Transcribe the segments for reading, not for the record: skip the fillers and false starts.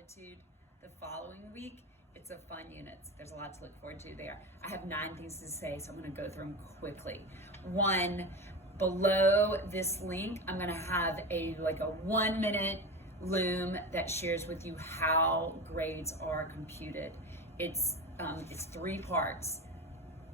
gratitude the following week. It's a fun unit. There's a lot to look forward to there. I have 9 things to say, so I'm going to go through them quickly. 1, below this link, I'm going to have a 1-minute Loom that shares with you how grades are computed. It's 3 parts.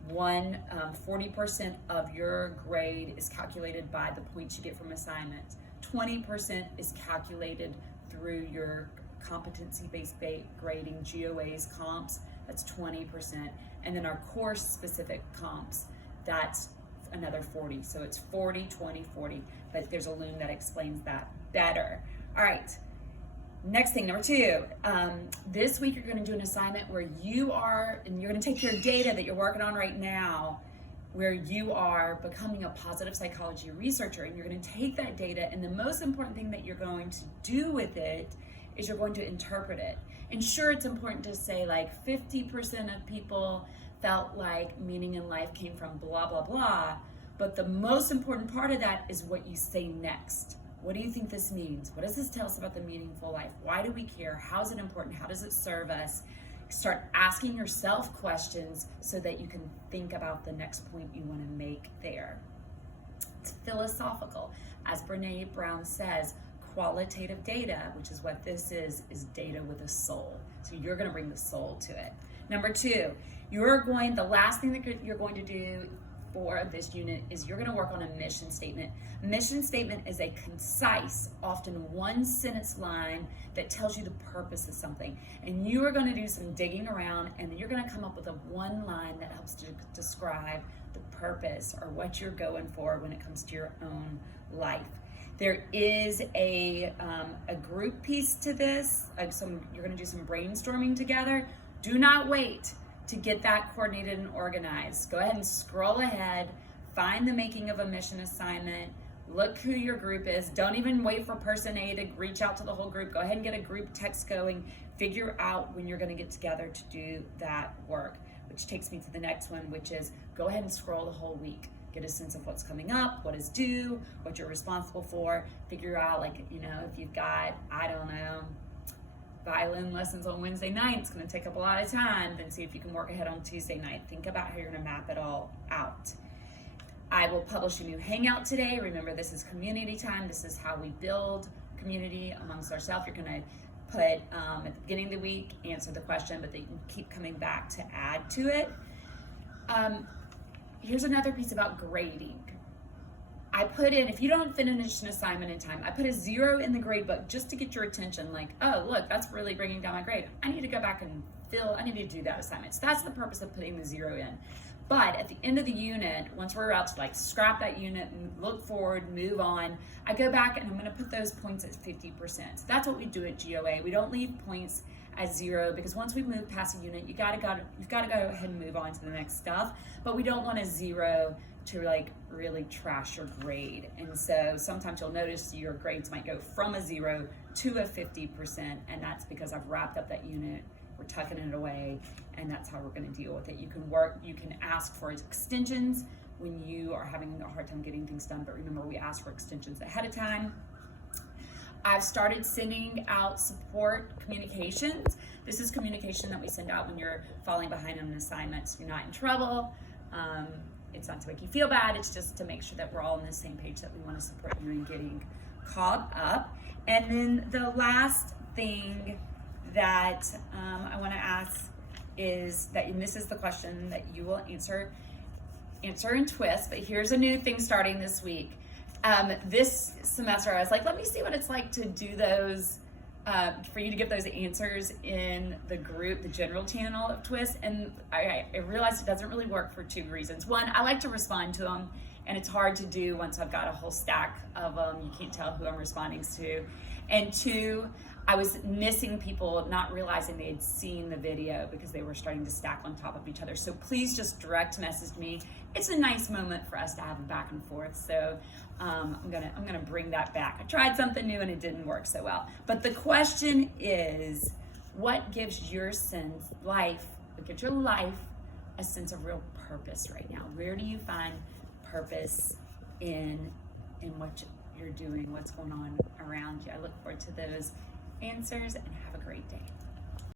40% of your grade is calculated by the points you get from assignments. 20% is calculated through your competency-based grading, GOAs, comps, that's 20%. And then our course-specific comps, that's another 40. So it's 40, 20, 40, but there's a Loom that explains that better. All right, next thing, number 2. This week you're gonna do an assignment where you're gonna take your data that you're working on right now, where you are becoming a positive psychology researcher, and you're going to take that data, and the most important thing that you're going to do with it is you're going to interpret it. And sure, it's important to say 50% of people felt like meaning in life came from blah, blah, blah, but the most important part of that is what you say next. What do you think this means? What does this tell us about the meaningful life? Why do we care? How is it important? How does it serve us? Start asking yourself questions so that you can think about the next point you want to make there. It's philosophical. As Brene Brown says, qualitative data, which is what this is data with a soul. So you're going to bring the soul to it. Number 2, the last thing that you're going to do for this unit is you're going to work on a mission statement. A mission statement is a concise, often 1-sentence line that tells you the purpose of something. And you are going to do some digging around, and then you're going to come up with a 1 line that helps to describe the purpose or what you're going for when it comes to your own life. There is a group piece to this. You're going to do some brainstorming together. Do not wait to get that coordinated and organized. Go ahead and scroll ahead, find the making of a mission assignment, look who your group is. Don't even wait for person A to reach out to the whole group. Go ahead and get a group text going. Figure out when you're gonna get together to do that work, which takes me to the next one, which is go ahead and scroll the whole week. Get a sense of what's coming up, what is due, what you're responsible for. Figure out if you've got, violin lessons on Wednesday night, it's going to take up a lot of time, then see if you can work ahead on Tuesday night. Think about how you're going to map it all out. I will publish a new Hangout today. Remember, this is community time. This is how we build community amongst ourselves. You're going to put at the beginning of the week, answer the question, but then you can keep coming back to add to it. Here's another piece about grading. I put in, if you don't finish an assignment in time, I put a 0 in the grade book just to get your attention, oh, look, that's really bringing down my grade. I need to go back and I need to do that assignment. So that's the purpose of putting the 0 in. But at the end of the unit, once we're out to scrap that unit and look forward, move on, I go back and I'm gonna put those points at 50%. So that's what we do at GOA. We don't leave points at 0 because once we move past a unit, you've gotta go ahead and move on to the next stuff. But we don't want a 0 to really trash your grade. And so sometimes you'll notice your grades might go from a 0 to a 50%, and that's because I've wrapped up that unit, we're tucking it away, and that's how we're gonna deal with it. You can ask for extensions when you are having a hard time getting things done, but remember, we ask for extensions ahead of time. I've started sending out support communications. This is communication that we send out when you're falling behind on an assignment, so you're not in trouble. It's not to make you feel bad, it's just to make sure that we're all on the same page, that we want to support you in getting caught up. And then the last thing that I want to ask is that, and this is the question that you will answer in twist, but here's a new thing starting this week. This semester, I was let me see what it's like to do those, for you to give those answers in the group, the general channel of Twist. And I realized it doesn't really work for 2 reasons. 1, I like to respond to them, and it's hard to do once I've got a whole stack of them. You can't tell who I'm responding to. And 2, I was missing people, not realizing they had seen the video because they were starting to stack on top of each other. So please just direct message me. It's a nice moment for us to have a back and forth. So I'm gonna bring that back. I tried something new and it didn't work so well. But the question is, what gives your life a sense of real purpose right now? Where do you find purpose in what you're doing, what's going on around you? I look forward to those answers, and have a great day.